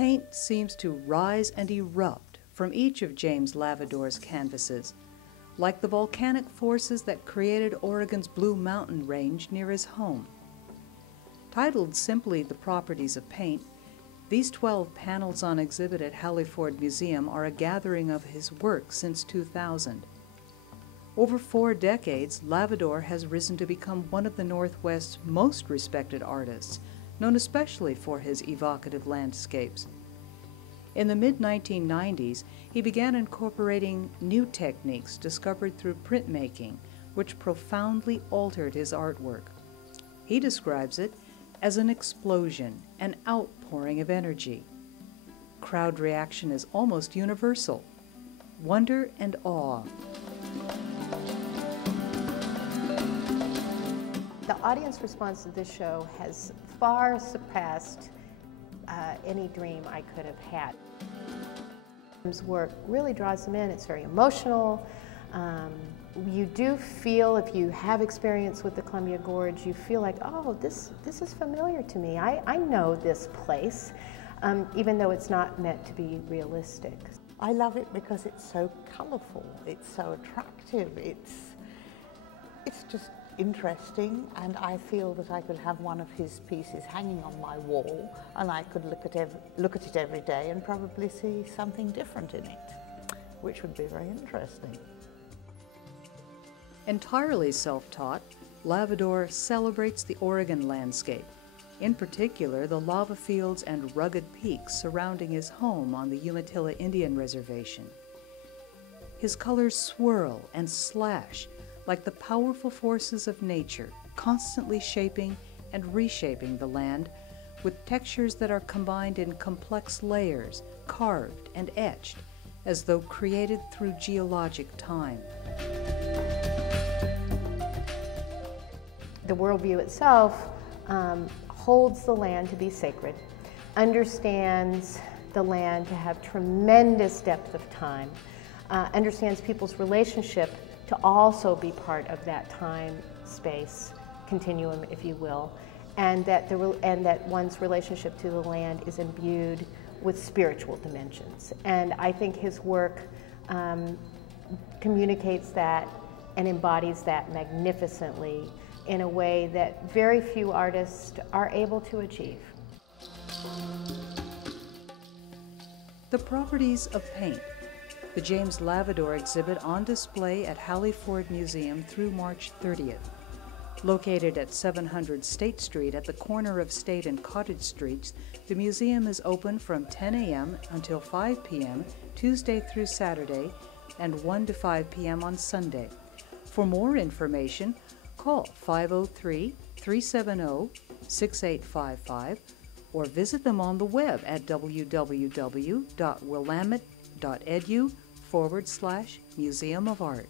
Paint seems to rise and erupt from each of James Lavadour's canvases, like the volcanic forces that created Oregon's Blue Mountain Range near his home. Titled simply The Properties of Paint, these 12 panels on exhibit at Hallie Ford Museum are a gathering of his work since 2000. Over 4 decades, Lavadour has risen to become one of the Northwest's most respected artists, known especially for his evocative landscapes. In the mid-1990s, he began incorporating new techniques discovered through printmaking, which profoundly altered his artwork. He describes it as an explosion, an outpouring of energy. Crowd reaction is almost universal. Wonder and awe. The audience response to this show has far surpassed any dream I could have had. His work really draws them in. It's very emotional. You do feel, if you have experience with the Columbia Gorge, you feel like, oh, this is familiar to me. I know this place, even though it's not meant to be realistic. I love it because it's so colourful, it's so attractive, it's just interesting, and I feel that I could have one of his pieces hanging on my wall and I could look at it every day and probably see something different in it, which would be very interesting. Entirely self-taught, Lavadour celebrates the Oregon landscape, in particular the lava fields and rugged peaks surrounding his home on the Umatilla Indian Reservation. His colors swirl and slash like the powerful forces of nature, constantly shaping and reshaping the land with textures that are combined in complex layers, carved and etched, as though created through geologic time. The worldview itself holds the land to be sacred, understands the land to have tremendous depth of time, understands people's relationship to also be part of that time-space continuum, if you will, and that one's relationship to the land is imbued with spiritual dimensions. And I think his work communicates that and embodies that magnificently in a way that very few artists are able to achieve. The Properties of Paint, the James Lavadour exhibit on display at Hallie Ford Museum through March 30th. Located at 700 State Street at the corner of State and Cottage Streets, the museum is open from 10 a.m. until 5 p.m. Tuesday through Saturday and 1 to 5 p.m. on Sunday. For more information, call 503-370-6855 or visit them on the web at www.willamette.edu/Museum of Art.